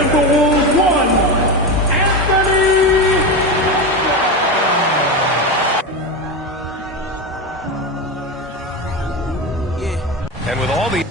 Timberwolves 1, Anthony. And with all the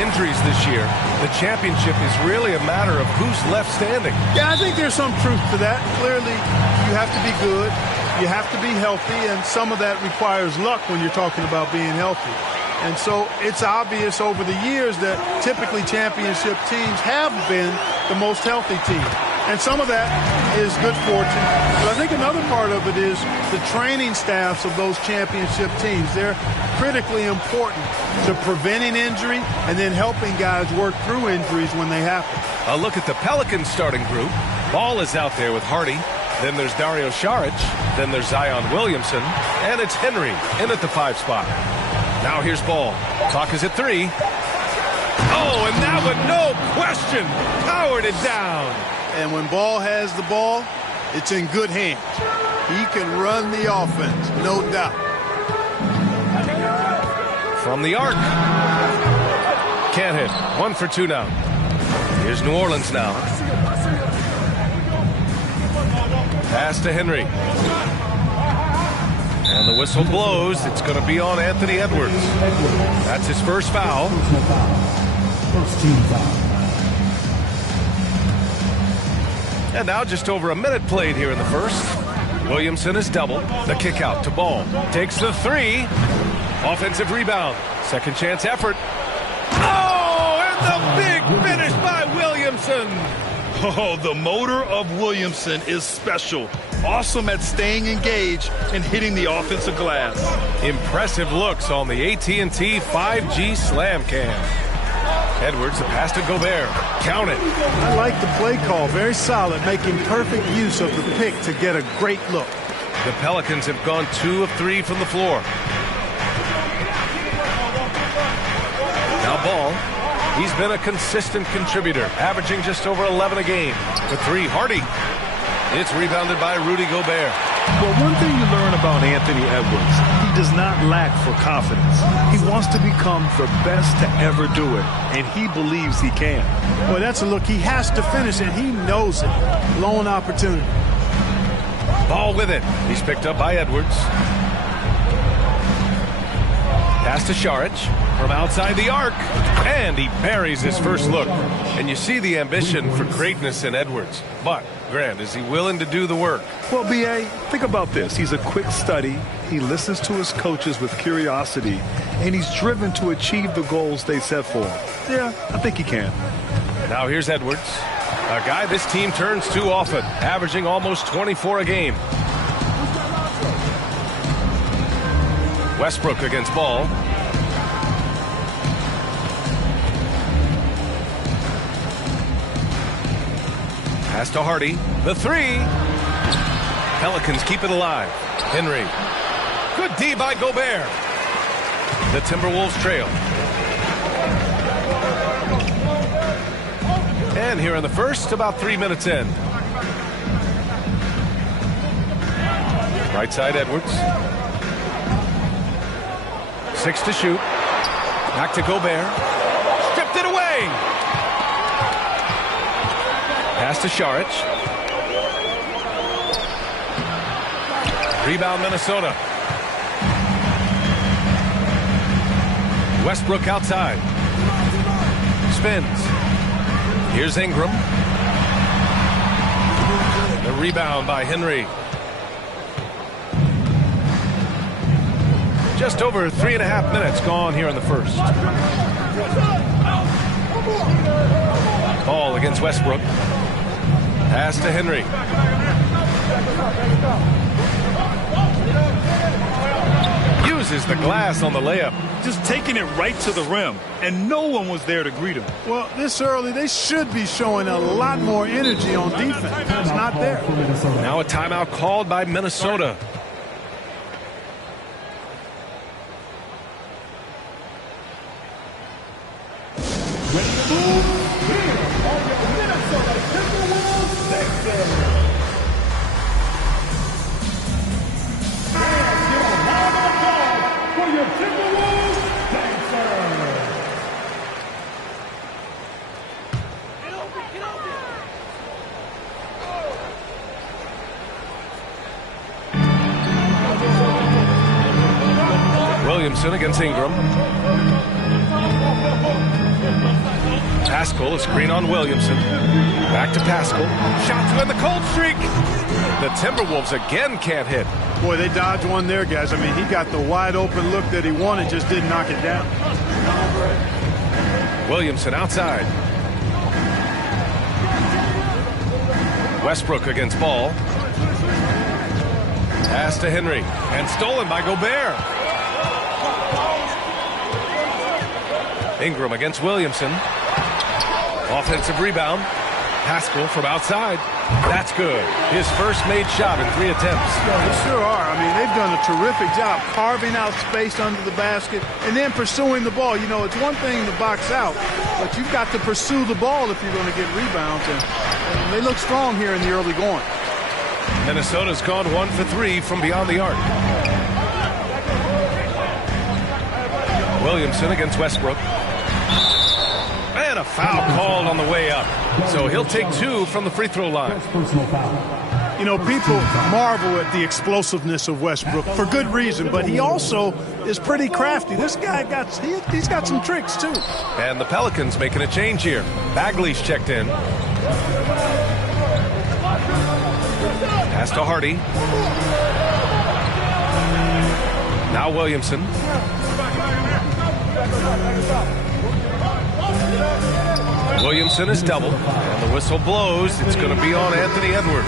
injuries this year, the championship is really a matter of who's left standing. Yeah, I think there's some truth to that. Clearly, you have to be good, you have to be healthy, and some of that requires luck when you're talking about being healthy. And so it's obvious over the years that typically championship teams have been the most healthy team. And some of that is good fortune. But I think another part of it is the training staffs of those championship teams. They're critically important to preventing injury and then helping guys work through injuries when they happen. A look at the Pelicans starting group. Ball is out there with Hardy. Then there's Dario Saric. Then there's Zion Williamson. And it's Henry in at the 5 spot. Now here's Ball. Clock is at 3. Oh, and that one, no question, powered it down. And when Ball has the ball, it's in good hands. He can run the offense, no doubt. From the arc. Can't hit. 1 for 2 now. Here's New Orleans now. Pass to Henry. And the whistle blows. It's going to be on Anthony Edwards. That's his first foul. First team foul. And now just over a minute played here in the first. Williamson is doubled. The kick out to Ball. Takes the 3. Offensive rebound. Second chance effort. Oh, and the big finish by Williamson. Oh, the motor of Williamson is special. Awesome at staying engaged and hitting the offensive glass. Impressive looks on the AT&T 5G Slam Cam. Edwards, the pass to Gobert. Count it. I like the play call. Very solid, making perfect use of the pick to get a great look. The Pelicans have gone 2 of 3 from the floor. Now Ball. He's been a consistent contributor, averaging just over 11 a game. The 3, Hardy. It's rebounded by Rudy Gobert. Well, one thing you learn about Anthony Edwards, he does not lack for confidence. He wants to become the best to ever do it, and he believes he can. Well, that's a look. He has to finish, and he knows it. Lone opportunity. Ball with it. He's picked up by Edwards. Pass to Saric from outside the arc, and he buries his first look. And you see the ambition for greatness in Edwards. But, Grant, is he willing to do the work? Well, B.A., think about this. He's a quick study. He listens to his coaches with curiosity, and he's driven to achieve the goals they set for him. Yeah, I think he can. Now here's Edwards, a guy this team turns to often, averaging almost 24 a game. Westbrook against Ball. Pass to Hardy. The 3. Pelicans keep it alive. Henry. Good D by Gobert. The Timberwolves trail. And here in the first, about 3 minutes in. Right side, Edwards. 6 to shoot. Back to Gobert. Stripped it away. Pass to Saric. Rebound, Minnesota. Westbrook outside. Spins. Here's Ingram. The rebound by Henry. Just over 3.5 minutes gone here in the first. Ball against Westbrook. Pass to Henry. Uses the glass on the layup. Just taking it right to the rim, and no one was there to greet him. Well, this early, they should be showing a lot more energy on defense. It's not there. Now a timeout called by Minnesota. Williamson against Ingram. Pascal, a screen on Williamson. Back to Pascal. Shot to end the cold streak. The Timberwolves again can't hit. Boy, they dodged one there, guys. I mean, he got the wide open look that he wanted, just didn't knock it down. Williamson outside. Westbrook against Ball. Pass to Henry. And stolen by Gobert. Ingram against Williamson. Offensive rebound. Pascal from outside. That's good. His first made shot in 3 attempts. Yeah, they sure are. I mean, they've done a terrific job carving out space under the basket and then pursuing the ball. You know, it's one thing to box out, but you've got to pursue the ball if you're going to get rebounds. And they look strong here in the early going. Minnesota's gone 1 for 3 from beyond the arc. Williamson against Westbrook. And a foul called on the way up. So he'll take 2 from the free throw line. You know, people marvel at the explosiveness of Westbrook for good reason, but he also is pretty crafty. This guy he's got some tricks too. And the Pelicans making a change here. Bagley's checked in. Pass to Hardy. Now Williamson. Williamson is doubled, and the whistle blows. It's going to be on Anthony Edwards.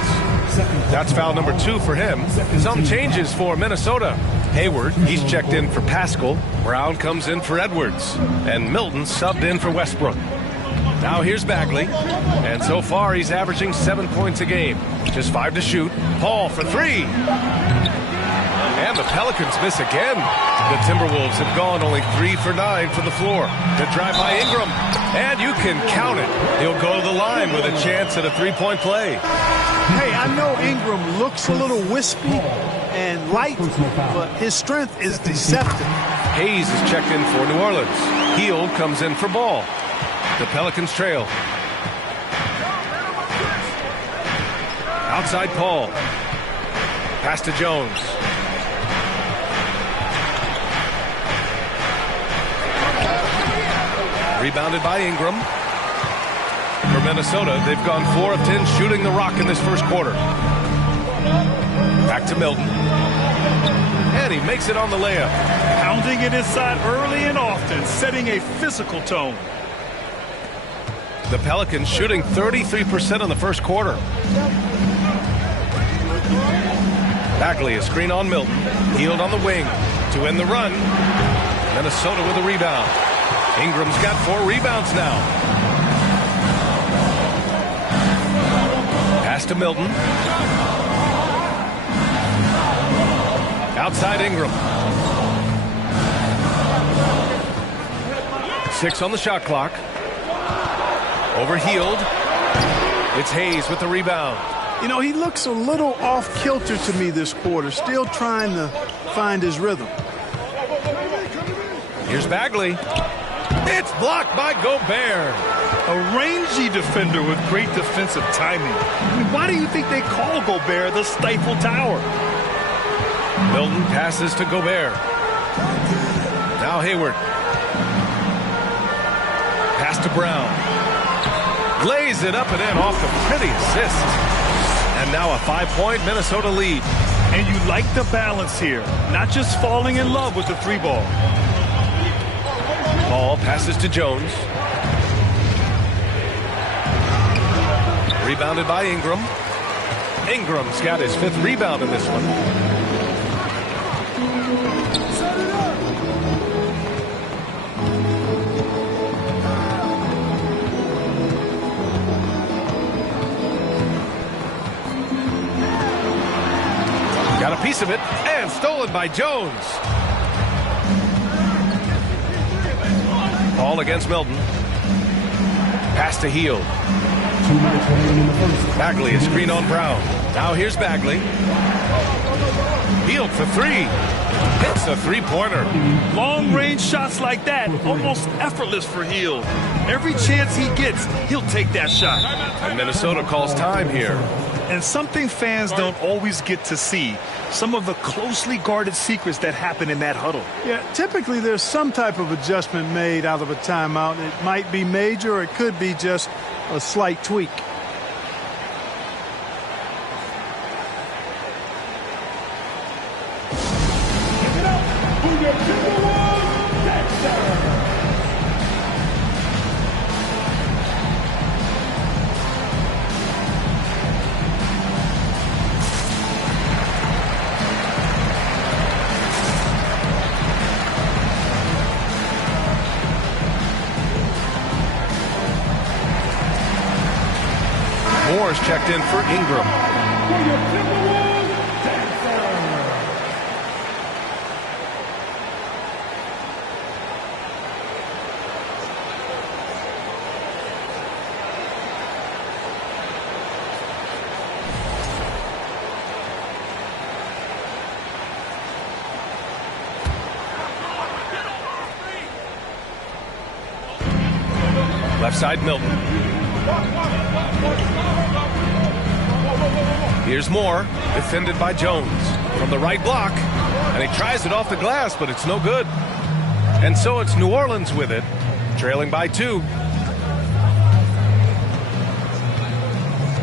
That's foul number 2 for him. Some changes for Minnesota. Hayward, he's checked in for Pascal. Brown comes in for Edwards. And Milton subbed in for Westbrook. Now here's Bagley. And so far he's averaging 7 points a game. Just 5 to shoot. Paul for 3. And the Pelicans miss again. The Timberwolves have gone only 3 for 9 from the floor. The drive by Ingram. And you can count it. He'll go to the line with a chance at a 3-point play. Hey, I know Ingram looks a little wispy and light, but his strength is deceptive. Hayes is checked in for New Orleans. Hield comes in for Ball. The Pelicans trail. Outside Paul. Pass to Jones. Rebounded by Ingram. For Minnesota, they've gone 4 of 10 shooting the rock in this first quarter. Back to Milton. And he makes it on the layup. Pounding it inside early and often, setting a physical tone. The Pelicans shooting 33% in the first quarter. Bagley, a screen on Milton. Hield on the wing to end the run. Minnesota with a rebound. Ingram's got 4 rebounds now. Pass to Milton. Outside Ingram. 6 on the shot clock. Over Hield. It's Hayes with the rebound. You know, he looks a little off kilter to me this quarter, still trying to find his rhythm. Here's Bagley. It's blocked by Gobert. A rangy defender with great defensive timing. I mean, why do you think they call Gobert the Stifle Tower? Milton passes to Gobert. Now Hayward. Pass to Brown. Lays it up and in off the pretty assist. And now a 5-point Minnesota lead. And you like the balance here, not just falling in love with the 3-ball. Ball passes to Jones. Rebounded by Ingram. Ingram's got his 5th rebound in this one. Got a piece of it, and stolen by Jones. Ball against Milton. Pass to Hield. Bagley, a screen on Brown. Now here's Bagley. Hield for 3. Hits a 3-pointer. Long-range shots like that, almost effortless for Hield. Every chance he gets, he'll take that shot. And Minnesota calls time here. And something fans don't always get to see, some of the closely guarded secrets that happen in that huddle. Yeah, typically there's some type of adjustment made out of a timeout. It might be major, or it could be just a slight tweak. Moore's checked in for Ingram. Left side, Milton. Here's Moore, defended by Jones. From the right block, and he tries it off the glass, but it's no good. And so it's New Orleans with it, trailing by 2.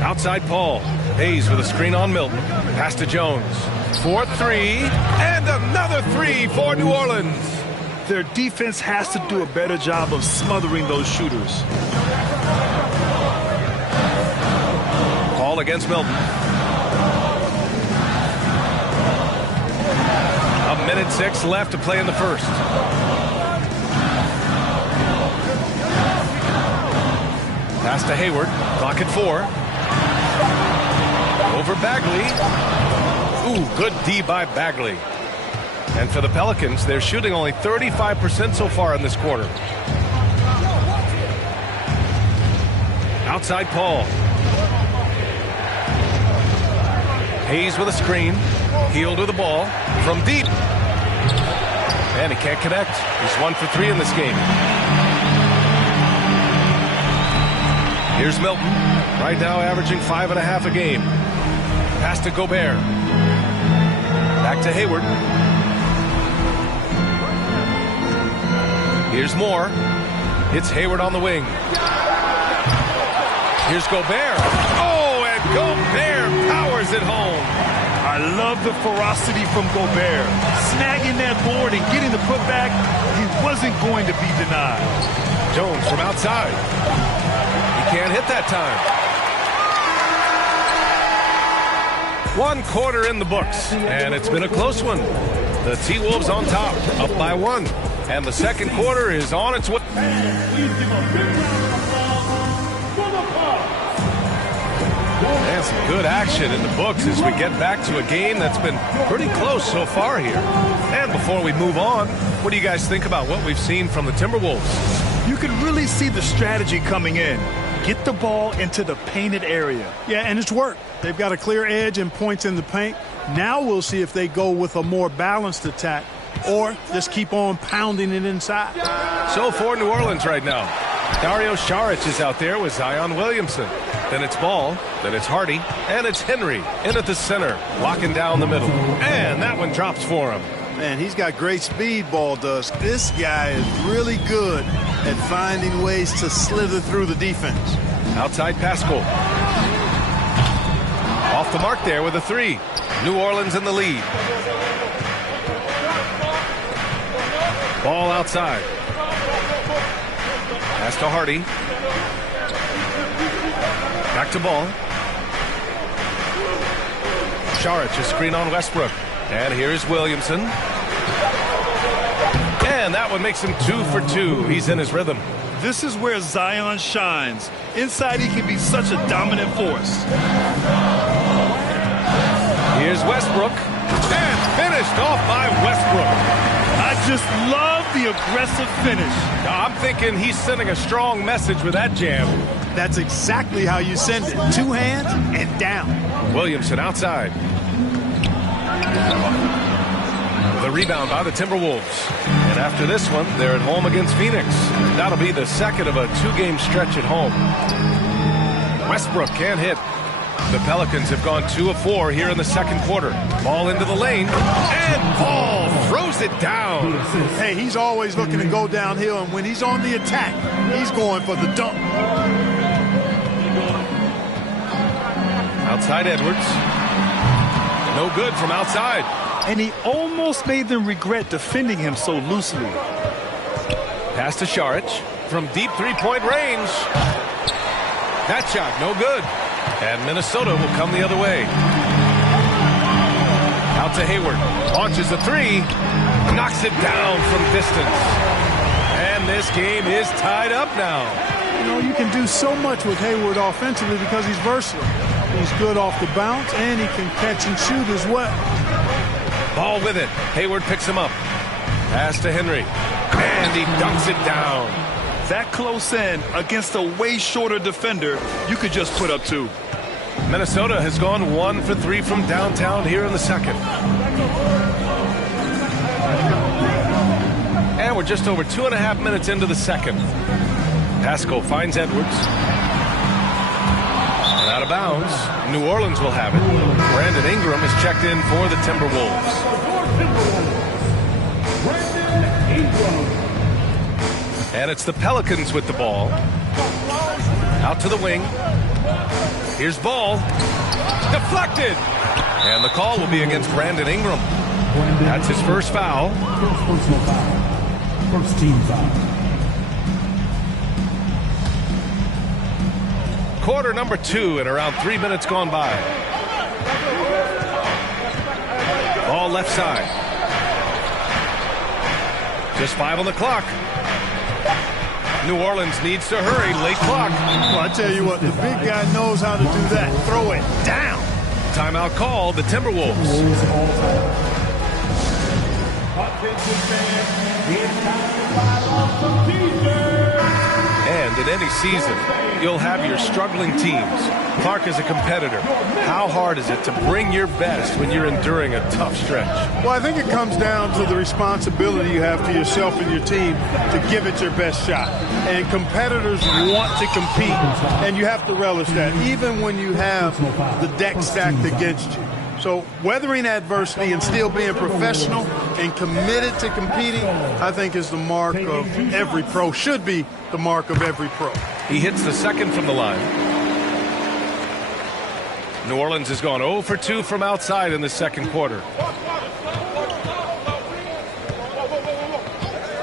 Outside Paul. Hayes with a screen on Milton. Pass to Jones. 4-3, and another 3 for New Orleans. Their defense has to do a better job of smothering those shooters. Paul against Milton. A minute 6 left to play in the first. Pass to Hayward. Clock at 4. Over Bagley. Ooh, good D by Bagley. And for the Pelicans, they're shooting only 35% so far in this quarter. Outside Paul. Hayes with a screen. Hield with the ball from deep. And he can't connect. He's 1 for 3 in this game. Here's Milton. Right now averaging 5.5 a game. Pass to Gobert. Back to Hayward. Here's Moore. It's Hayward on the wing. Here's Gobert. Oh, and Gobert powers it home. I love the ferocity from Gobert. Snagging that board and getting the putback, he wasn't going to be denied. Jones from outside. He can't hit that time. 1 quarter in the books, and it's been a close one. The T-Wolves on top, up by 1. And the second quarter is on its way. And some good action in the books as we get back to a game that's been pretty close so far here. And before we move on, what do you guys think about what we've seen from the Timberwolves? You can really see the strategy coming in. Get the ball into the painted area. Yeah, and it's worked. They've got a clear edge and points in the paint. Now we'll see if they go with a more balanced attack or just keep on pounding it inside. So for New Orleans right now, Dario Saric is out there with Zion Williamson. Then it's Ball, then it's Hardy, and it's Henry in at the center, locking down the middle. And that one drops for him. Man, he's got great speed, Ball does. This guy is really good at finding ways to slither through the defense. Outside Pascal. Off off the mark there with a three. New Orleans in the lead. Ball outside. Pass to Hardy. Back to Ball. Saric, a screen on Westbrook. And here's Williamson. And that one makes him 2 for 2. He's in his rhythm. This is where Zion shines. Inside, he can be such a dominant force. Here's Westbrook. And finished off by Westbrook. I just love the aggressive finish. I'm thinking he's sending a strong message with that jam. That's exactly how you send it. 2 hands and down. Williamson outside. The rebound by the Timberwolves. And after this one, they're at home against Phoenix. That'll be the second of a 2-game stretch at home. Westbrook can't hit. The Pelicans have gone 2 of 4 here in the second quarter. Ball into the lane. And Ball throws it down. Hey, he's always looking to go downhill, and when he's on the attack, he's going for the dunk. Outside Edwards. No good from outside. And he almost made them regret defending him so loosely. Pass to Saric from deep three-point range. That shot, no good. And Minnesota will come the other way. Out to Hayward. Launches a three. Knocks it down from distance. And this game is tied up now. You know, you can do so much with Hayward offensively because he's versatile. He's good off the bounce, and he can catch and shoot as well. Ball with it. Hayward picks him up. Pass to Henry. And he dunks it down. That close in against a way shorter defender, you could just put up 2. Minnesota has gone 1 for 3 from downtown here in the second. And we're just over 2.5 minutes into the second. Pascal finds Edwards. And out of bounds. New Orleans will have it. Brandon Ingram is checked in for the Timberwolves. And it's the Pelicans with the ball. Out to the wing. Here's Ball. Deflected. And the call will be against Brandon Ingram. That's his first foul. First personal foul. First team foul. Quarter number 2 and around 3 minutes gone by. Ball left side. Just 5 on the clock. New Orleans needs to hurry. Late clock. Well, I tell you what, the big guy knows how to do that. Throw it down. Timeout called, the Timberwolves. And in any season, you'll have your struggling teams. Clark is a competitor. How hard is it to bring your best when you're enduring a tough stretch? Well, I think it comes down to the responsibility you have to yourself and your team to give it your best shot. And competitors want to compete, and you have to relish that, even when you have the deck stacked against you. So weathering adversity and still being professional and committed to competing, I think is the mark of every pro, should be the mark of every pro. He hits the second from the line. New Orleans has gone 0 for 2 from outside in the second quarter.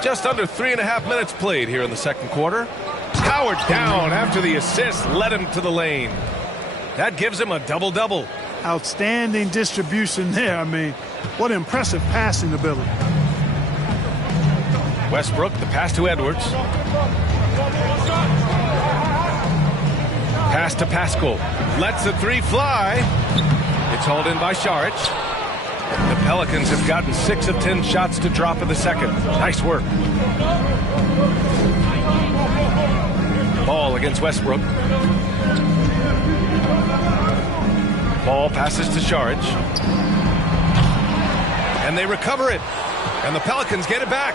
Just under 3.5 minutes played here in the second quarter. Howard down after the assist led him to the lane. That gives him a double-double. Outstanding distribution there. I mean, what impressive passing ability. Westbrook, the pass to Edwards. Pass to Pascal. Lets the three fly. It's hauled in by Saric. The Pelicans have gotten 6 of 10 shots to drop in the second. Nice work. Ball against Westbrook. Ball passes to Saric. And they recover it. And the Pelicans get it back.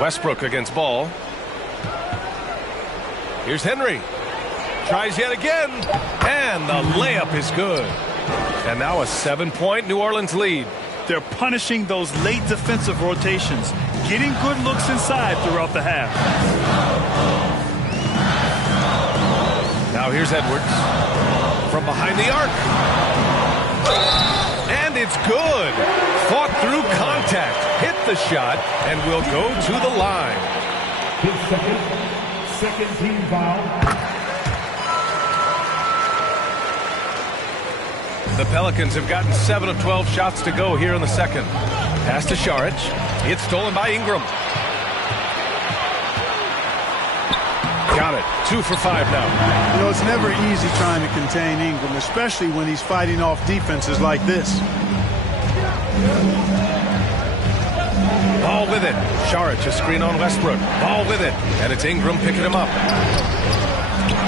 Westbrook against Ball. Here's Henry. Tries yet again. And the layup is good. And now a 7-point New Orleans lead. They're punishing those late defensive rotations, getting good looks inside throughout the half. Now here's Edwards from behind the arc. And it's good. Fought through contact, hit the shot, and will go to the line. His second team foul. The Pelicans have gotten 7 of 12 shots to go here in the second. Pass to Šarić. It's stolen by Ingram. Got it. 2 for 5 now. You know, it's never easy trying to contain Ingram, especially when he's fighting off defenses like this. Ball with it. Šarić, a screen on Westbrook. Ball with it. And it's Ingram picking him up.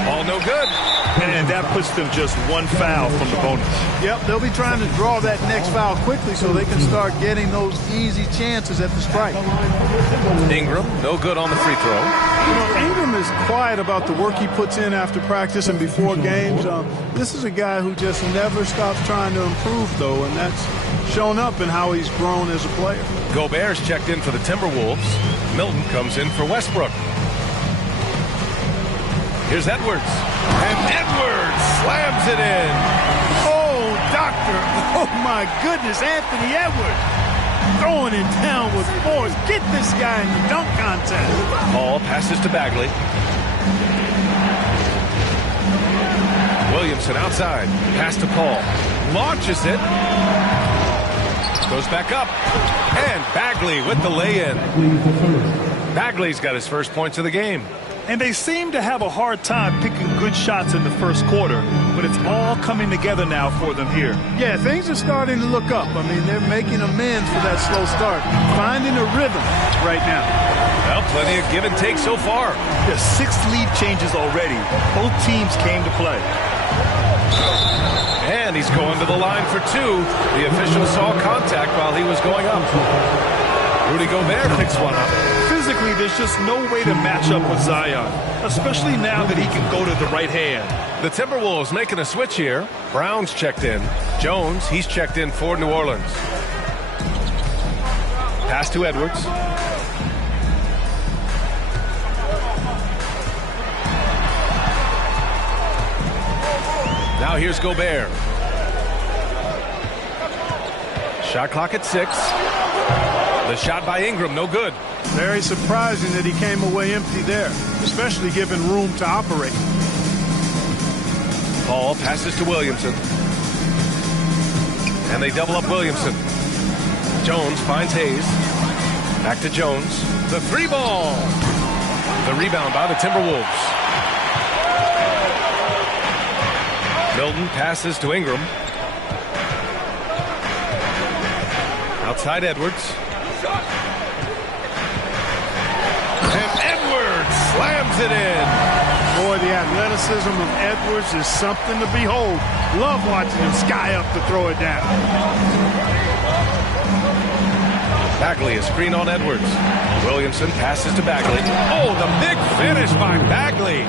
Ball no good. And that puts them just one foul from the bonus. Yep, they'll be trying to draw that next foul quickly so they can start getting those easy chances at the strike. Ingram, no good on the free throw. You know, Ingram is quiet about the work he puts in after practice and before games. This is a guy who just never stops trying to improve, though, and that's shown up in how he's grown as a player. Gobert's checked in for the Timberwolves. Milton comes in for Westbrook. Here's Edwards. And Edwards slams it in. Oh, doctor. Oh, my goodness. Anthony Edwards throwing it down with force. Get this guy in the dunk contest. Paul passes to Bagley. Williamson outside. Pass to Paul. Launches it. Goes back up. And Bagley with the lay-in. Bagley's got his first points of the game. And they seem to have a hard time picking good shots in the first quarter, but it's all coming together now for them here. Yeah, things are starting to look up. I mean, they're making amends for that slow start, finding a rhythm right now. Well, plenty of give and take so far. There's 6 lead changes already. Both teams came to play. And he's going to the line for 2. The official saw contact while he was going up. Rudy Gobert picks one up. Physically, there's just no way to match up with Zion, especially now that he can go to the right hand. The Timberwolves making a switch here. Brown's checked in. Jones, he's checked in for New Orleans. Pass to Edwards. Now here's Gobert. Shot clock at 6. The shot by Ingram, no good. Very surprising that he came away empty there, especially given room to operate. Paul passes to Williamson. And they double up Williamson. Jones finds Hayes. Back to Jones. The 3-ball. The rebound by the Timberwolves. Milton passes to Ingram. Outside Edwards. And Edwards slams it in. Boy, the athleticism of Edwards is something to behold. Love watching him sky up to throw it down. Bagley, a screen on Edwards. Williamson passes to Bagley. Oh, the big finish by Bagley.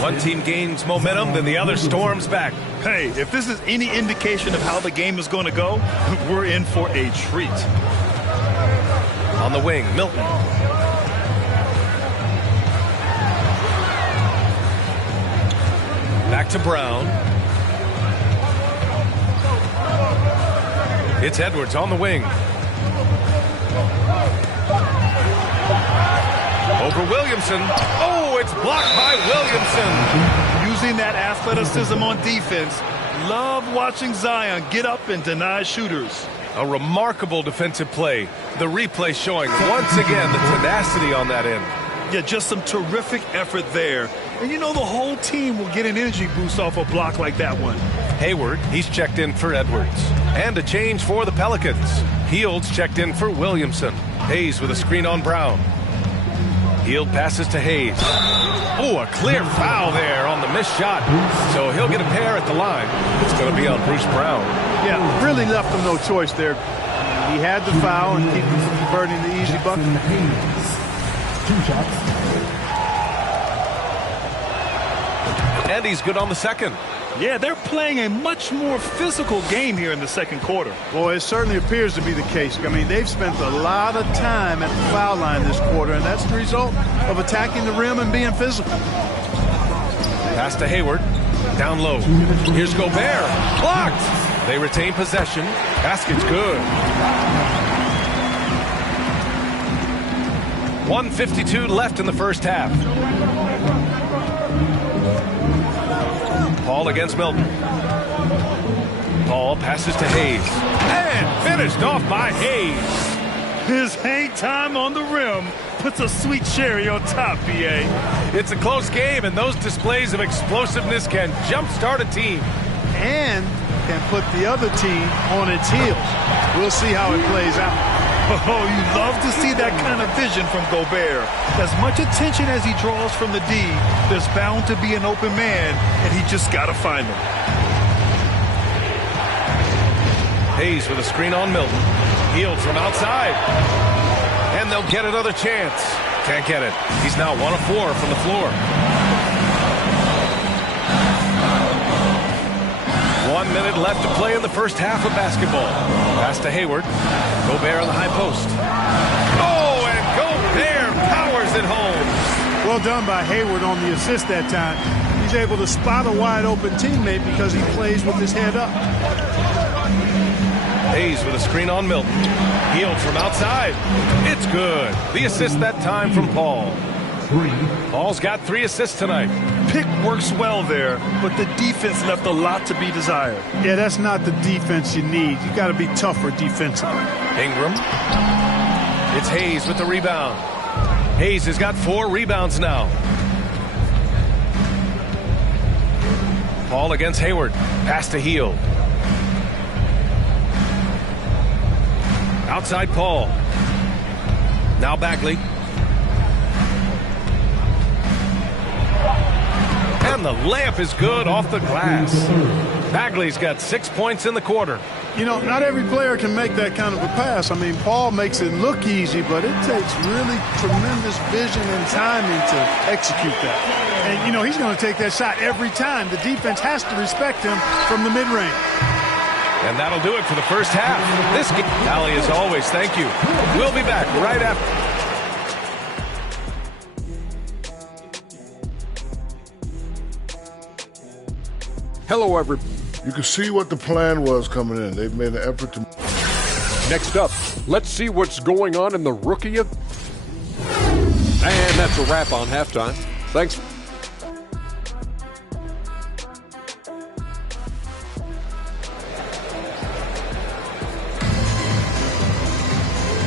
One team gains momentum, then the other storms back. Hey, if this is any indication of how the game is going to go, we're in for a treat. On the wing, Milton. Back to Brown. It's Edwards on the wing. Over Williamson. Oh, it's blocked by Williamson. Using that athleticism on defense. Love watching Zion get up and deny shooters. A remarkable defensive play. The replay showing once again the tenacity on that end. Yeah, just some terrific effort there. And you know the whole team will get an energy boost off a block like that one. Hayward, he's checked in for Edwards. And a change for the Pelicans. Hields checked in for Williamson. Hayes with a screen on Brown. Hield passes to Hayes. Oh, a clear foul there on the missed shot. So he'll get a pair at the line. It's going to be on Bruce Brown. Yeah, really left him no choice there. He had the foul and keep converting the easy bucket. 2 shots. And he's good on the second. Yeah, they're playing a much more physical game here in the second quarter. Boy, it certainly appears to be the case. I mean, they've spent a lot of time at the foul line this quarter, and that's the result of attacking the rim and being physical. Pass to Hayward. Down low. Here's Gobert. Blocked. They retain possession. Basket's good. 1:52 left in the first half. Paul against Milton. Paul passes to Hayes. And finished off by Hayes. His hang time on the rim puts a sweet cherry on top, B.A. It's a close game, and those displays of explosiveness can jumpstart a team. And can put the other team on its heels. We'll see how it plays out. Oh, you love to see that kind of vision from Gobert. As much attention as he draws from the D, there's bound to be an open man, and he just got to find him. Hayes with a screen on Milton. Healed from outside. And they'll get another chance. Can't get it. He's now 1 of 4 from the floor. 1 minute left to play in the first half of basketball. Pass to Hayward. Gobert on the high post. Oh, and Gobert powers it home. Well done by Hayward on the assist that time. He's able to spot a wide open teammate because he plays with his head up. Hayes with a screen on Milton. Healed from outside. It's good. The assist that time from Paul. Paul's got 3 assists tonight. Pick works well there, but the defense left a lot to be desired. Yeah, that's not the defense you need. You got to be tougher defensively. Ingram. It's Hayes with the rebound. Hayes has got 4 rebounds now. Paul against Hayward. Pass to Hield. Outside Paul. Now Bagley. And the layup is good off the glass. Bagley's got 6 points in the quarter. You know, not every player can make that kind of a pass. I mean, Paul makes it look easy, but it takes really tremendous vision and timing to execute that. And, you know, he's going to take that shot every time. The defense has to respect him from the mid-range. And that'll do it for the first half. This game, Allie, as always, thank you. We'll be back right after. Hello, everyone. You can see what the plan was coming in. They've made an effort to... Next up, let's see what's going on in the Rookie of... And that's a wrap on halftime. Thanks.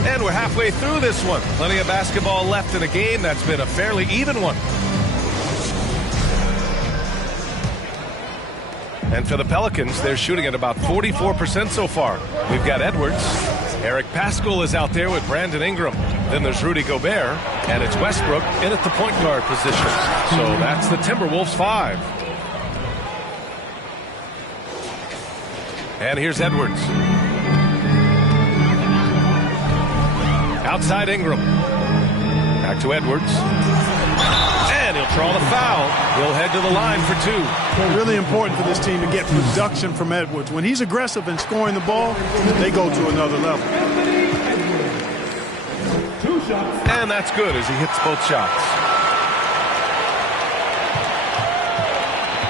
And we're halfway through this one. Plenty of basketball left in a game that's been a fairly even one. And for the Pelicans, they're shooting at about 44% so far. We've got Edwards. Eric Paschall is out there with Brandon Ingram. Then there's Rudy Gobert. And it's Westbrook in at the point guard position. So that's the Timberwolves 5. And here's Edwards. Outside Ingram. Back to Edwards. And he'll draw the foul. He'll head to the line for 2. Really important for this team to get production from Edwards. When he's aggressive and scoring the ball, they go to another level. And that's good as he hits both shots.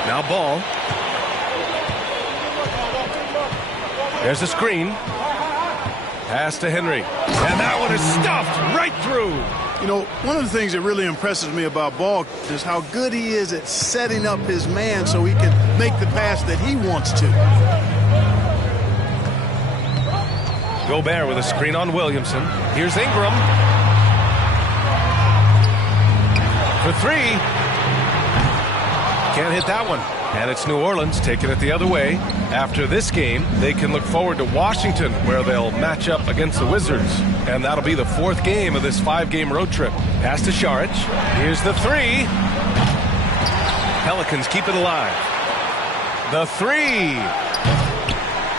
Now Ball. There's a screen. Pass to Henry. And that one is stuffed right through. You know, one of the things that really impresses me about Ball is how good he is at setting up his man so he can make the pass that he wants to. Gobert with a screen on Williamson. Here's Ingram. For 3. Can't hit that one. And it's New Orleans taking it the other way. After this game, they can look forward to Washington, where they'll match up against the Wizards. And that'll be the 4th game of this 5-game road trip. Pass to Saric. Here's the 3. Pelicans keep it alive. The 3.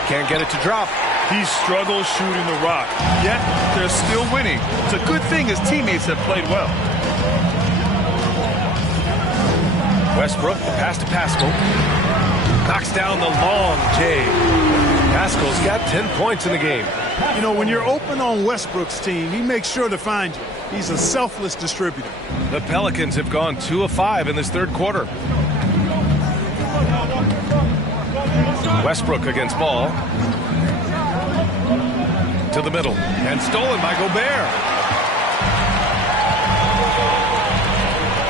Can't get it to drop. He struggles shooting the rock, yet they're still winning. It's a good thing his teammates have played well. Westbrook, the pass to Paschall. Knocks down the long J. Paschall's got 10 points in the game. You know, when you're open on Westbrook's team, he makes sure to find you. He's a selfless distributor. The Pelicans have gone 2 of 5 in this third quarter. Westbrook against Ball. To the middle. And stolen by Gobert.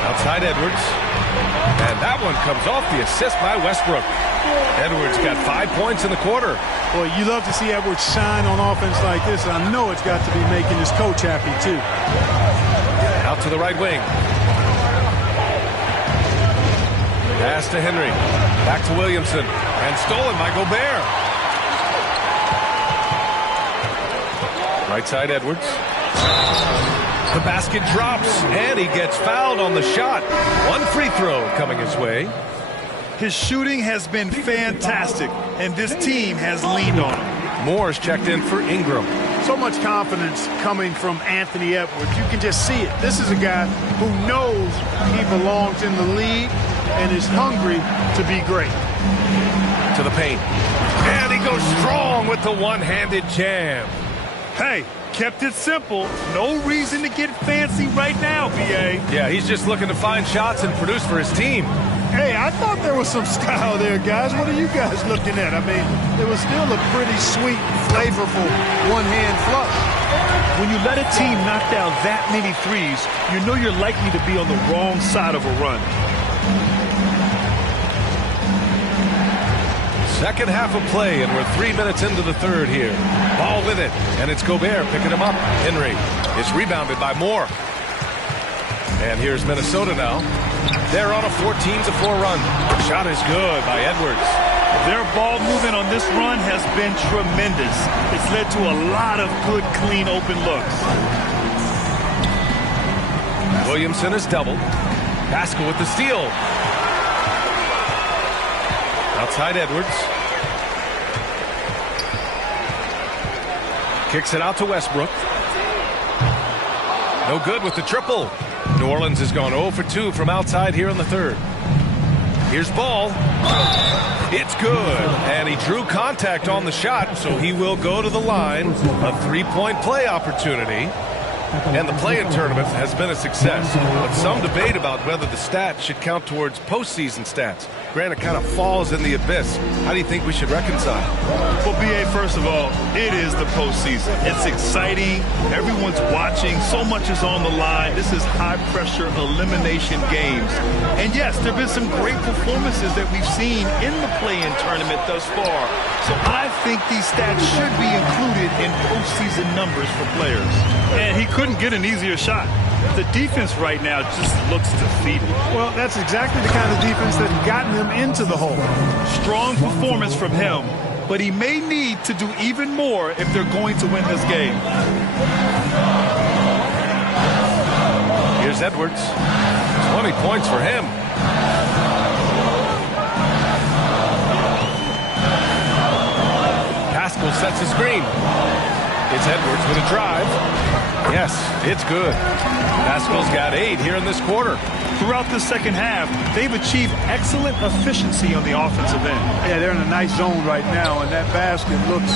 Outside Edwards. And that one comes off the assist by Westbrook. Edwards got 5 points in the quarter. Boy, you love to see Edwards shine on offense like this, and I know it's got to be making his coach happy, too. Out to the right wing. Pass to Henry. Back to Williamson. And stolen by Gobert. Right side Edwards. The basket drops, and he gets fouled on the shot. One free throw coming his way. His shooting has been fantastic, and this team has leaned on him. Moore's checked in for Ingram. So much confidence coming from Anthony Edwards. You can just see it. This is a guy who knows he belongs in the league and is hungry to be great. To the paint. And he goes strong with the one-handed jam. Hey, kept it simple. No reason to get fancy right now, B.A. Yeah, he's just looking to find shots and produce for his team. Hey, I thought there was some style there, guys. What are you guys looking at? I mean, it was still a pretty sweet, flavorful one-hand flush. When you let a team knock down that many threes, you know you're likely to be on the wrong side of a run. Second half of play, and we're 3 minutes into the third here. Ball with it, and it's Gobert picking him up. Henry is rebounded by Moore. And here's Minnesota now. They're on a 14-4 run. Shot is good by Edwards. Their ball movement on this run has been tremendous. It's led to a lot of good, clean, open looks. Williamson is doubled. Pascal with the steal. Outside Edwards. Kicks it out to Westbrook. No good with the triple. New Orleans has gone 0 for 2 from outside here in the third. Here's Ball. It's good. And he drew contact on the shot, so he will go to the line. A three-point play opportunity. And the play-in tournament has been a success. But some debate about whether the stats should count towards postseason stats. Grant, it kind of falls in the abyss. How do you think we should reconcile? Well, B.A., first of all, it is the postseason. It's exciting. Everyone's watching. So much is on the line. This is high-pressure elimination games. And, yes, there have been some great performances that we've seen in the play-in tournament thus far. So I think these stats should be included in postseason numbers for players. And he couldn't get an easier shot. The defense right now just looks defeated. Well, that's exactly the kind of defense that gotten them into the hole. Strong performance from him, but he may need to do even more if they're going to win this game. Here's Edwards. 20 points for him. Pascal sets a screen. It's Edwards with a drive. Yes, it's good. Pascal's got 8 here in this quarter. Throughout the second half, they've achieved excellent efficiency on the offensive end. Yeah, they're in a nice zone right now, and that basket looks,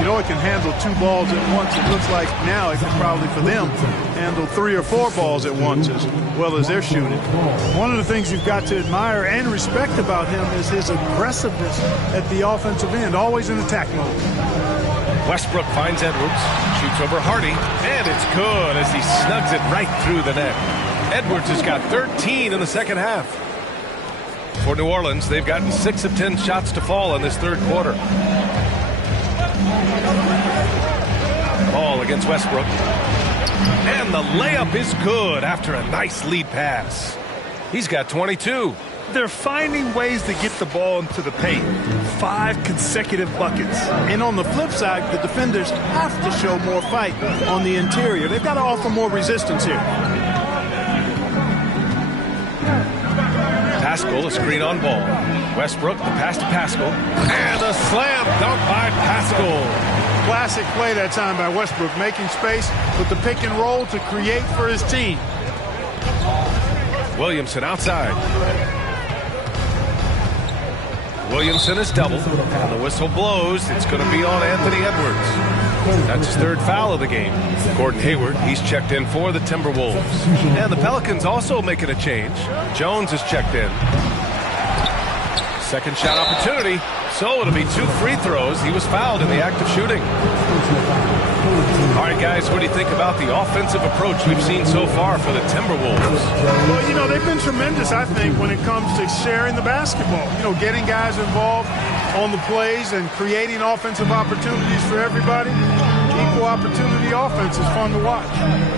you know, it can handle 2 balls at once. It looks like now it can probably, for them, handle 3 or 4 balls at once as well as they're shooting. One of the things you've got to admire and respect about him is his aggressiveness at the offensive end, always in attack mode. Westbrook finds Edwards, shoots over Hardy, and it's good as he snugs it right through the net. Edwards has got 13 in the second half. For New Orleans, they've gotten 6 of 10 shots to fall in this third quarter. Ball against Westbrook. And the layup is good after a nice lead pass. He's got 22. They're finding ways to get the ball into the paint. 5 consecutive buckets. And on the flip side, the defenders have to show more fight on the interior. They've got to offer more resistance here. Pascal, a screen on Ball. Westbrook, the pass to Pascal. And a slam dunk by Pascal. Classic play that time by Westbrook, making space with the pick and roll to create for his team. Williamson outside. Williamson is doubled, and the whistle blows. It's going to be on Anthony Edwards. That's his 3rd foul of the game. Gordon Hayward, he's checked in for the Timberwolves. And the Pelicans also making a change. Jones is checked in. Second shot opportunity. So it'll be 2 free throws. He was fouled in the act of shooting. All right, guys, what do you think about the offensive approach we've seen so far for the Timberwolves? Well, you know, they've been tremendous, I think, when it comes to sharing the basketball. You know, getting guys involved on the plays and creating offensive opportunities for everybody. Equal opportunity offense is fun to watch.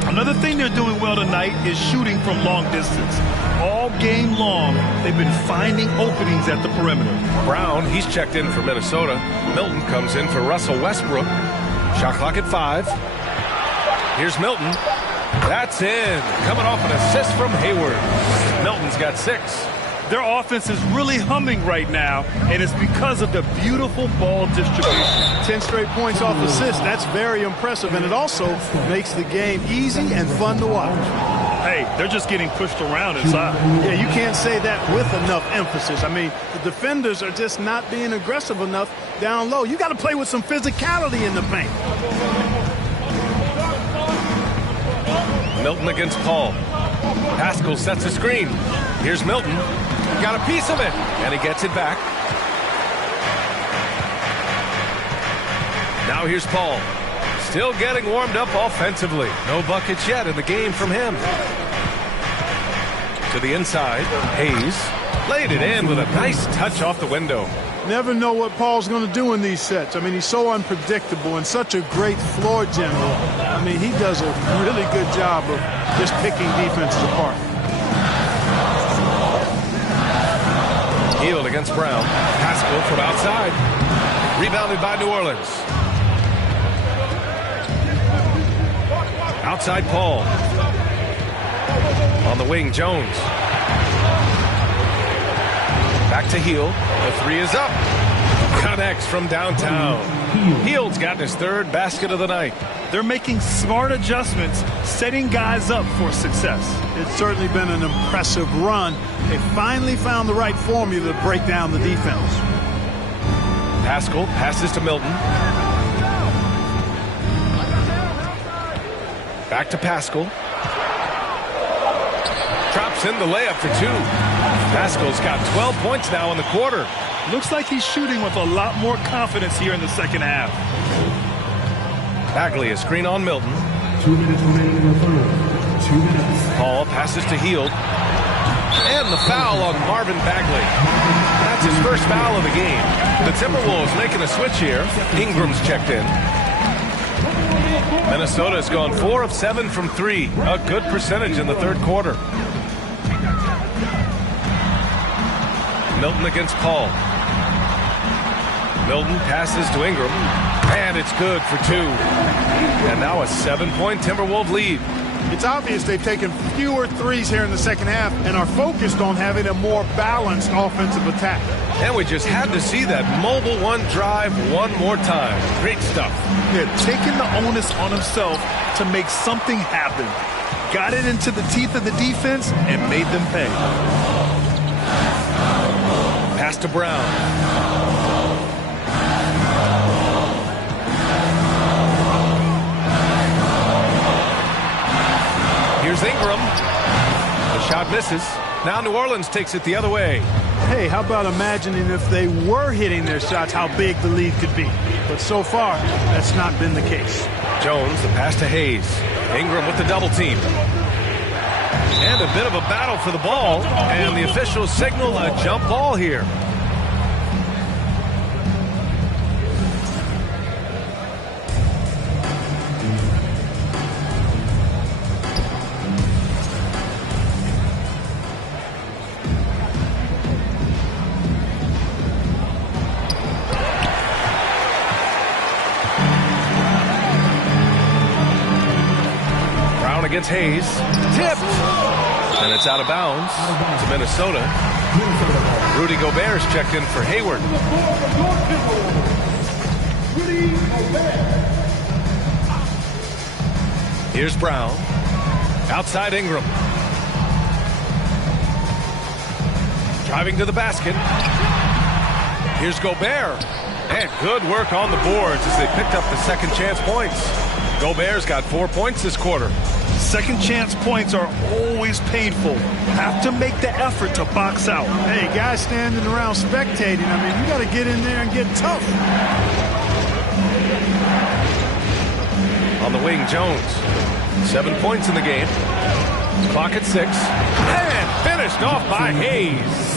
Another thing they're doing well tonight is shooting from long distance. All game long, they've been finding openings at the perimeter. Brown, he's checked in for Minnesota. Milton comes in for Russell Westbrook. Shot clock at 5. Here's Milton. That's in. Coming off an assist from Hayward. Milton's got 6. Their offense is really humming right now, and it's because of the beautiful ball distribution. 10 straight points off assists. That's very impressive, and it also makes the game easy and fun to watch. Hey, they're just getting pushed around inside. Yeah, you can't say that with enough emphasis. I mean, the defenders are just not being aggressive enough down low. You got to play with some physicality in the paint. Milton against Paul. Pascal sets a screen. Here's Milton. Got a piece of it, and he gets it back. Now here's Paul. Still getting warmed up offensively. No buckets yet in the game from him. To the inside, Hayes laid it in with a nice touch off the window. Never know what Paul's going to do in these sets. I mean, he's so unpredictable and such a great floor general. I mean, he does a really good job of just picking defenses apart. Hield against Brown. Pascal from outside. Rebounded by New Orleans. Outside Paul. On the wing, Jones. Back to Hield. The 3 is up. Connects from downtown. Hield's gotten his 3rd basket of the night. They're making smart adjustments, setting guys up for success. It's certainly been an impressive run. They finally found the right formula to break down the defense. Pascal passes to Milton. Back to Pascal. Drops in the layup for 2. Pascal's got 12 points now in the quarter. Looks like he's shooting with a lot more confidence here in the second half. Bagley, a screen on Milton. 2 minutes remaining in the third. 2 minutes. Paul passes to Hield. And the foul on Marvin Bagley. That's his first foul of the game. The Timberwolves making a switch here. Ingram's checked in. Minnesota's gone 4 of 7 from 3. A good percentage in the 3rd quarter. Milton against Paul. Milton passes to Ingram. And it's good for 2. And now a 7-point Timberwolves lead. It's obvious they've taken fewer threes here in the second half and are focused on having a more balanced offensive attack. And we just had to see that mobile 1 drive one more time. Great stuff. Yeah, taking the onus on himself to make something happen. Got it into the teeth of the defense and made them pay. Pass to Brown. Here's Ingram. The shot misses. Now New Orleans takes it the other way. Hey, how about imagining if they were hitting their shots, how big the lead could be. But so far, that's not been the case. Jones, the pass to Hayes. Ingram with the double team. And a bit of a battle for the ball. And the officials signal a jump ball here. Against Hayes. Tipped. And it's out of bounds to Minnesota. Rudy Gobert's checked in for Hayward. Here's Brown. Outside Ingram. Driving to the basket. Here's Gobert. And good work on the boards as they picked up the second chance points. Gobert's got 4 points this quarter. Second chance points are always painful. Have to make the effort to box out. Hey, guys standing around spectating, I mean, you got to get in there and get tough. On the wing, Jones. 7 points in the game. Clock at 6. And finished off by Hayes.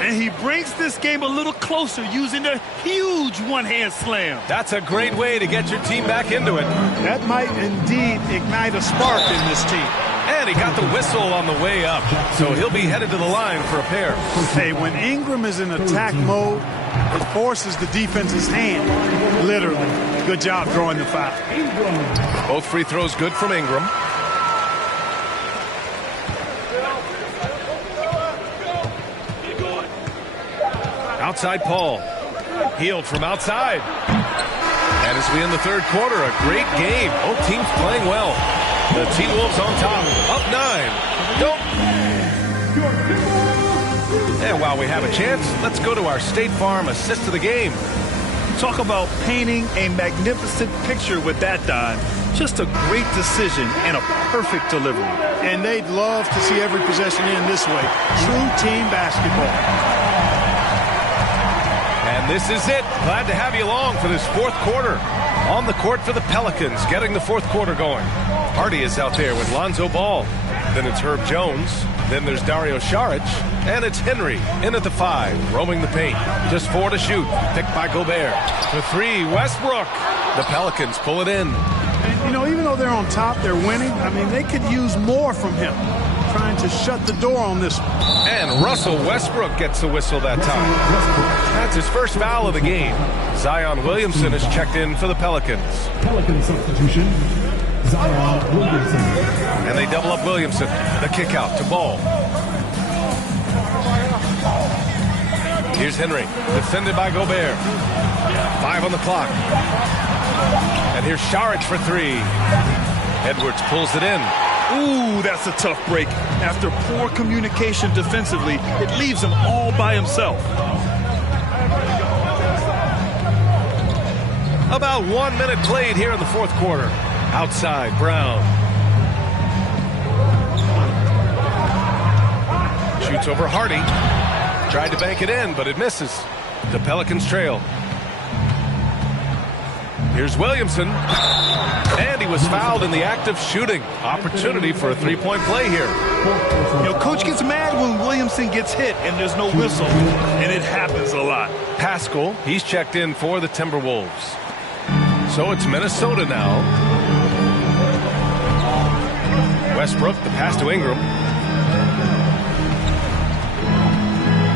And he brings this game a little closer using a huge one-hand slam. That's a great way to get your team back into it. That might indeed ignite a spark in this team. And he got the whistle on the way up, so he'll be headed to the line for a pair. Hey, when Ingram is in attack mode, it forces the defense's hand, literally. Good job drawing the foul. Both free throws good from Ingram. Outside Paul. Healed from outside. And as we end the third quarter, a great game. Both teams playing well. The T-Wolves on top. Up 9. Don't. And while we have a chance, let's go to our State Farm assist of the game. Talk about painting a magnificent picture with that dime. Just a great decision and a perfect delivery. And they'd love to see every possession end this way. True team basketball. And this is it. Glad to have you along for this fourth quarter. On the court for the Pelicans, getting the fourth quarter going. Hardy is out there with Lonzo Ball. Then it's Herb Jones. Then there's Dario Saric. And it's Henry in at the 5, roaming the paint. Just 4 to shoot. Picked by Gobert. The 3, Westbrook. The Pelicans pull it in. And, you know, even though they're on top, they're winning. I mean, they could use more from him. Trying to shut the door on this one. And Russell Westbrook gets the whistle that time. That's his first foul of the game. Zion Williamson is checked in for the Pelicans. Pelican substitution, Zion Williamson. And they double up Williamson. The kick out to Ball. Here's Henry, defended by Gobert. 5 on the clock. And here's Saric for 3. Edwards pulls it in. Ooh, that's a tough break. After poor communication defensively, it leaves him all by himself. About 1 minute played here in the fourth quarter. Outside, Brown. Shoots over Hardy. Tried to bank it in, but it misses. The Pelicans trail. Here's Williamson. And he was fouled in the act of shooting. Opportunity for a three-point play here. You know, coach gets mad when Williamson gets hit and there's no whistle. And it happens a lot. Pascal, he's checked in for the Timberwolves. So it's Minnesota now. Westbrook, the pass to Ingram.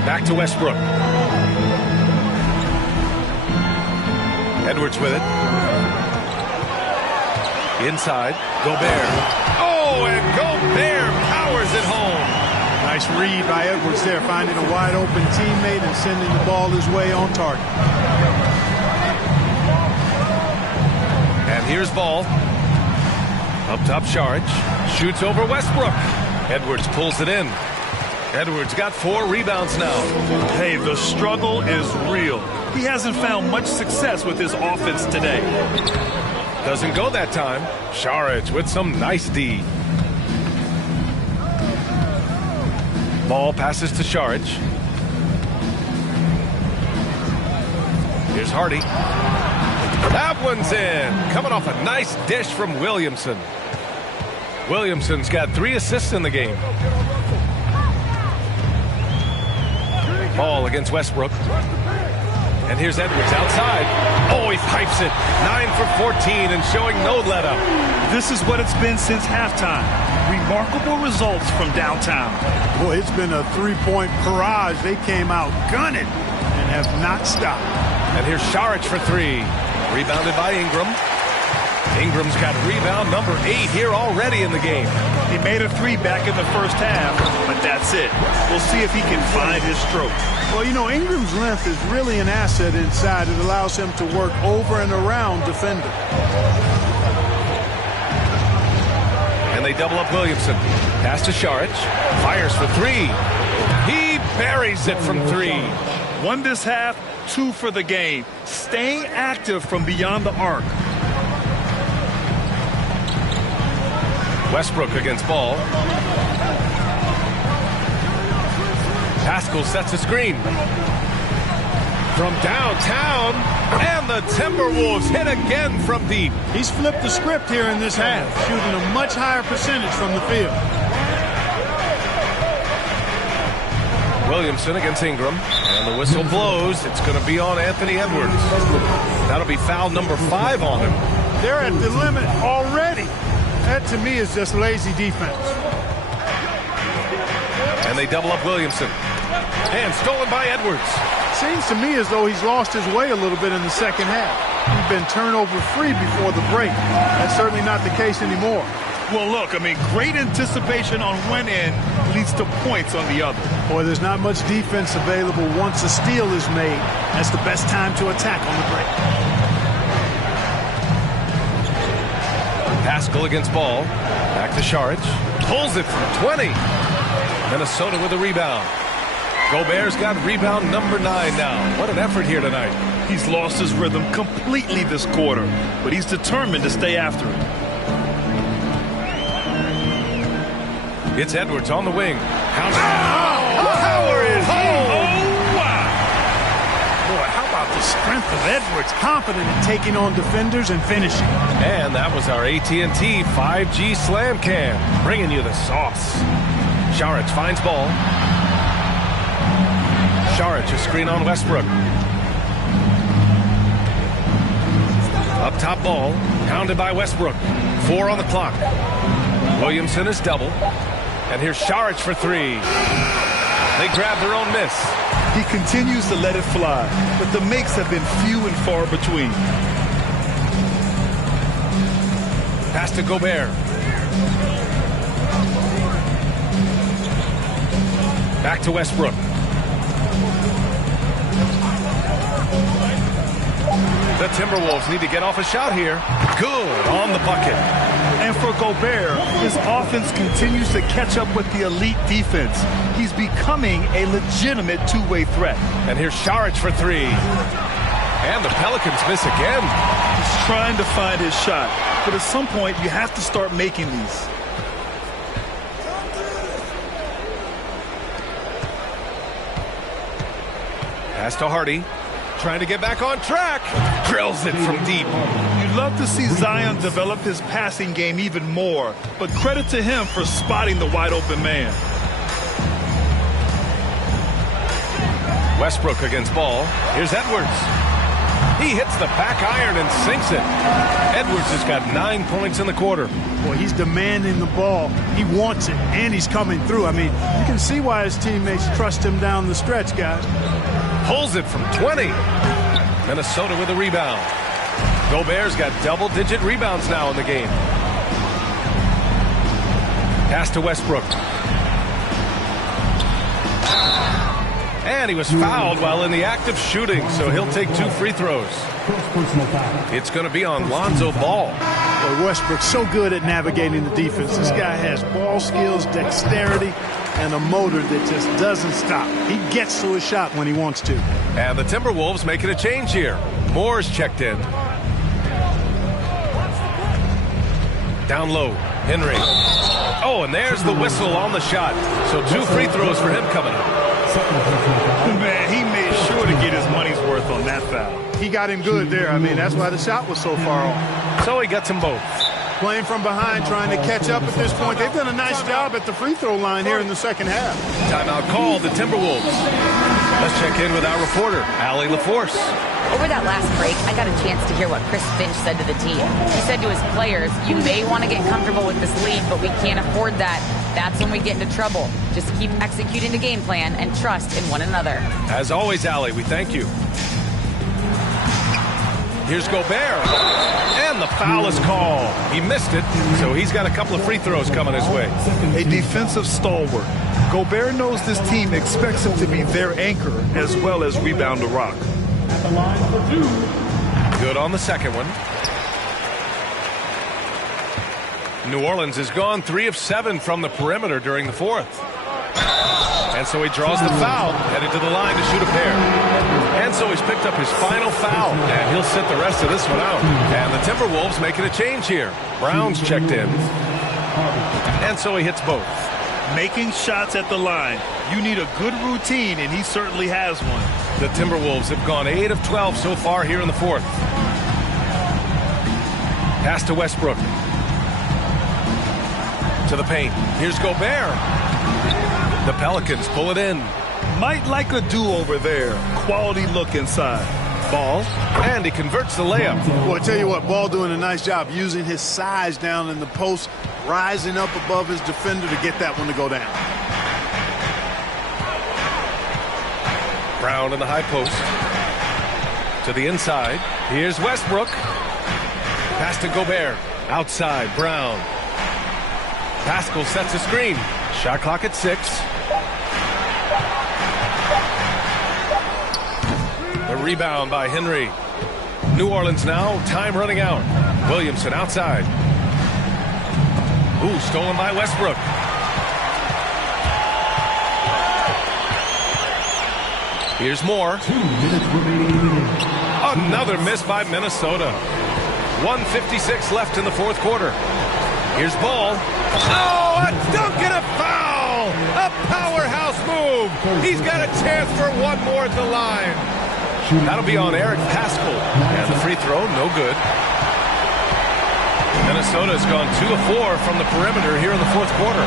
Back to Westbrook. Edwards with it. Inside, Gobert. Oh, and Gobert powers it home. Nice read by Edwards there, finding a wide open teammate and sending the ball his way on target. And here's Ball. Up top, Saric. Shoots over Westbrook. Edwards pulls it in. Edwards got 4 rebounds now. Hey, the struggle is real. He hasn't found much success with his offense today. Doesn't go that time. Saric with some nice D. Ball passes to Saric. Here's Hardy. That one's in. Coming off a nice dish from Williamson. Williamson's got 3 assists in the game. Ball against Westbrook. And here's Edwards outside. Oh, he pipes it. 9 for 14 and showing no let-up. This is what it's been since halftime. Remarkable results from downtown. Boy, it's been a three-point barrage. They came out gunning and have not stopped. And here's Saric for 3. Rebounded by Ingram. Ingram's got rebound number 8 here already in the game. He made a 3 back in the first half, but that's it. We'll see if he can find his stroke. Well, you know, Ingram's length is really an asset inside. It allows him to work over and around defenders. And they double up Williamson. Pass to Saric. Fires for 3. He buries it from 3. 1 this half, 2 for the game. Staying active from beyond the arc. Westbrook against Ball. Pascal sets a screen. From downtown, and the Timberwolves hit again from deep. He's flipped the script here in this half, shooting a much higher percentage from the field. Williamson against Ingram, and the whistle blows. It's going to be on Anthony Edwards. That'll be foul number 5 on him. They're at the limit already. That, to me, is just lazy defense. And they double up Williamson. And stolen by Edwards. Seems to me as though he's lost his way a little bit in the second half. He's been turnover-free before the break. That's certainly not the case anymore. Well, look, I mean, great anticipation on one end leads to points on the other. Boy, there's not much defense available once a steal is made. That's the best time to attack on the break. Pascal against Ball. Back to Saric. Pulls it from 20. Minnesota with a rebound. Gobert's got rebound number 9 now. What an effort here tonight. He's lost his rhythm completely this quarter, but he's determined to stay after it. It's Edwards on the wing. Power is home. Oh, wow. Boy, how about the strength of Edwards? Confident in taking on defenders and finishing. And that was our AT&T 5G Slam Cam, bringing you the sauce. Saric finds Ball. Saric, a screen on Westbrook. Up top, Ball, pounded by Westbrook. 4 on the clock. Williamson is double. And here's Saric for 3. They grab their own miss. He continues to let it fly, but the makes have been few and far between. Pass to Gobert. Back to Westbrook. The Timberwolves need to get off a shot here. Good on the bucket. And for Gobert, his offense continues to catch up with the elite defense. He's becoming a legitimate two-way threat. And here's Saric for 3. And the Pelicans miss again. He's trying to find his shot, but at some point you have to start making these. Pass to Hardy. Trying to get back on track. Drills it from deep. You'd love to see Zion develop his passing game even more, but credit to him for spotting the wide open man. Westbrook against Ball. Here's Edwards. He hits the back iron and sinks it. Edwards has got 9 points in the quarter. Boy, he's demanding the ball. He wants it, and he's coming through. I mean, you can see why his teammates trust him down the stretch, guys. Pulls it from 20. Minnesota with a rebound. Gobert's got double-digit rebounds now in the game. Pass to Westbrook. And he was fouled while in the act of shooting, so he'll take 2 free throws. It's going to be on Lonzo Ball. Boy, Westbrook's so good at navigating the defense. This guy has ball skills, dexterity, and a motor that just doesn't stop. He gets to his shot when he wants to. And the Timberwolves making a change here. Moore's checked in. Down low, Henry. Oh, and there's the whistle on the shot. So 2 free throws for him coming up. Man, he made sure to get his money's worth on that foul. He got him good there. I mean, that's why the shot was so far off. So he gets them both. Playing from behind, trying to catch up at this point. They've done a nice job at the free throw line here in the second half. Timeout called, the Timberwolves. Let's check in with our reporter, Allie LaForce. Over that last break, I got a chance to hear what Chris Finch said to the team. He said to his players, you may want to get comfortable with this lead, but we can't afford that. That's when we get into trouble. Just keep executing the game plan and trust in one another. As always, Allie, we thank you. Here's Gobert. And the foul is called. He missed it, so he's got a couple of free throws coming his way. A defensive stalwart. Gobert knows this team expects him to be their anchor as well as rebound the rock. Good on the second one. New Orleans has gone 3 of 7 from the perimeter during the 4th. And so he draws the foul, headed to the line to shoot a pair. And so he's picked up his final foul, and he'll sit the rest of this one out. And the Timberwolves making a change here. Brown's checked in. And so he hits both. Making shots at the line. You need a good routine, and he certainly has one. The Timberwolves have gone 8 of 12 so far here in the fourth. Pass to Westbrook. To the paint. Here's Gobert. The Pelicans pull it in. Might like a do-over there. Quality look inside. Ball. And he converts the layup. Well, I tell you what, Ball doing a nice job using his size down in the post, rising up above his defender to get that one to go down. Brown in the high post. To the inside. Here's Westbrook. Pass to Gobert. Outside, Brown. Pascal sets a screen. Shot clock at 6. The rebound by Henry. New Orleans now, time running out. Williamson outside. Ooh, stolen by Westbrook. Here's Moore. 2 minutes remaining. Another miss by Minnesota. 1:56 left in the fourth quarter. Here's Ball. Oh, a dunk and a foul! A powerhouse move. He's got a chance for one more at the line. That'll be on Eric Pascal. And the free throw, no good. Minnesota's gone 2 of 4 from the perimeter here in the fourth quarter.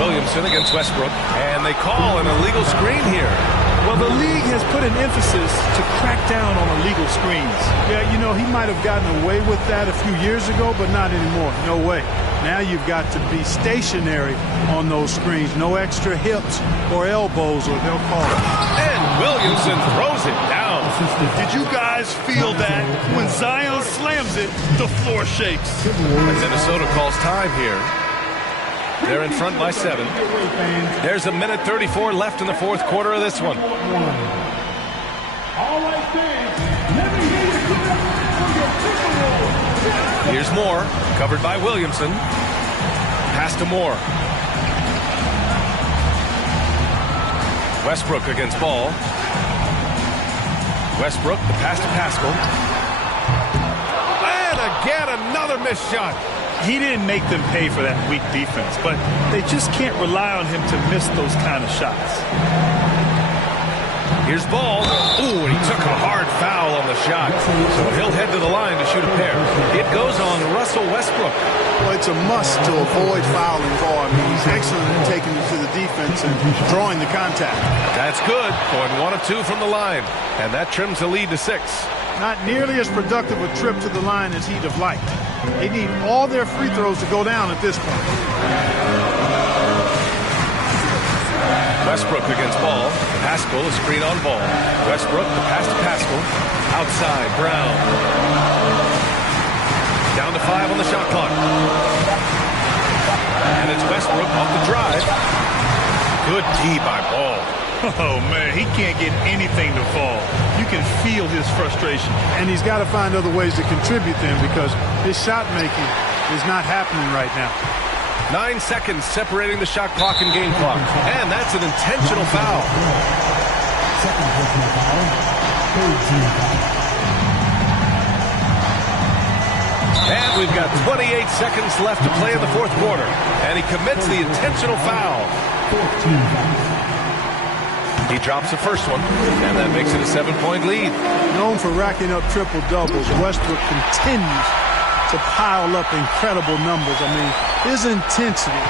Williamson against Westbrook. And they call an illegal screen here. Well, the league has put an emphasis to crack down on illegal screens. Yeah, you know, he might have gotten away with that a few years ago, but not anymore. No way. Now you've got to be stationary on those screens. No extra hips or elbows, or they'll call it. And Williamson throws it down. Did you guys feel that? When Zion slams it, the floor shakes. And Minnesota calls time here. They're in front by 7. There's 1:34 left in the fourth quarter of this one. All right, fans, let me hear you from your Timberwolves. Here's Moore, covered by Williamson. Pass to Moore. Westbrook against Ball. Westbrook, the pass to Pascal. And again, another missed shot. He didn't make them pay for that weak defense, but they just can't rely on him to miss those kind of shots. Here's Ball. Ooh, and he took a hard foul on the shot. So he'll head to the line to shoot a pair. It goes on Russell Westbrook. Well, it's a must to avoid fouling Ball. I mean, he's excellent in taking it to the defense and drawing the contact. That's good. Going 1 of 2 from the line. And that trims the lead to 6. Not nearly as productive a trip to the line as he'd have liked. They need all their free throws to go down at this point. Westbrook against Ball. Pascal, a screen on Ball. Westbrook, the pass to Pascal. Outside, Brown. Down to 5 on the shot clock. And it's Westbrook off the drive. Good D by Ball. Oh, man, he can't get anything to fall. You can feel his frustration. And he's got to find other ways to contribute then, because his shot making is not happening right now. 9 seconds separating the shot clock and game clock. And that's an intentional foul. Second personal foul. Third team foul. And we've got 28 seconds left to play in the fourth quarter. And he commits the intentional foul. Fourth team foul. He drops the first one, and that makes it a 7-point lead. Known for racking up triple-doubles, Westbrook continues to pile up incredible numbers. I mean, his intensity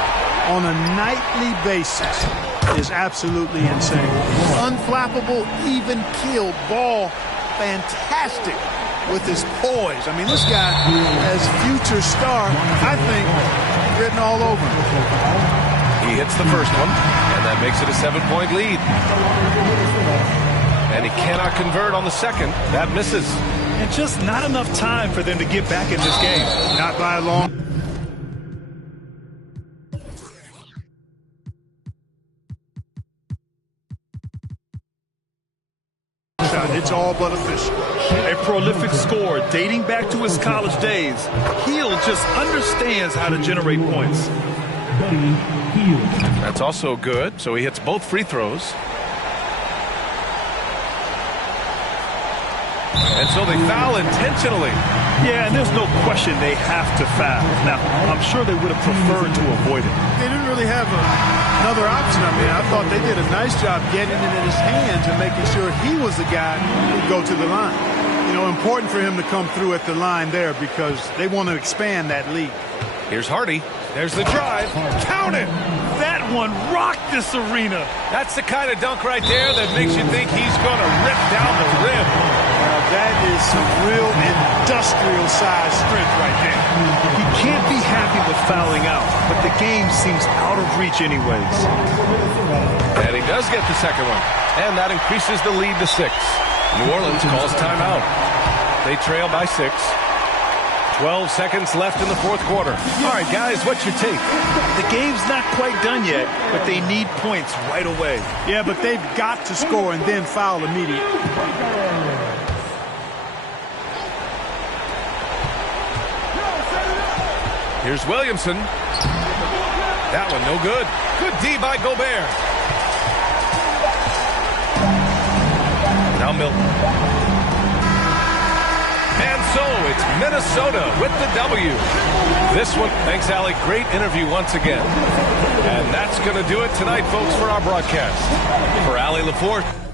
on a nightly basis is absolutely insane. Unflappable, even keel. Ball, fantastic with his poise. I mean, this guy has future star, I think, written all over him. He hits the first one, and that makes it a 7-point lead. And he cannot convert on the second. That misses. And just not enough time for them to get back in this game. Not by a long. It's all but official. A prolific scorer dating back to his college days. Hield just understands how to generate points. Buddy Hield. That's also good, so he hits both free throws. And so they foul intentionally. Yeah, and there's no question they have to foul. Now, I'm sure they would have preferred to avoid it. They didn't really have another option. I mean, I thought they did a nice job getting it in his hands and making sure he was the guy who'd go to the line. You know, important for him to come through at the line there because they want to expand that lead. Here's Hardy. There's the drive. Count it! That one rocked this arena. That's the kind of dunk right there that makes you think he's going to rip down the rim. Now, that is some real industrial-sized strength right there. He can't be happy with fouling out, but the game seems out of reach anyways. And he does get the second one. And that increases the lead to 6. New Orleans calls timeout. They trail by 6. 12 seconds left in the fourth quarter. All right, guys, what's your take? The game's not quite done yet, but they need points right away. Yeah, but they've got to score and then foul immediately. Here's Williamson. That one no good. Good D by Gobert. Now Milton. And so it's Minnesota with the W. This one, thanks, Allie. Great interview once again. And that's going to do it tonight, folks, for our broadcast. For Allie LaForte.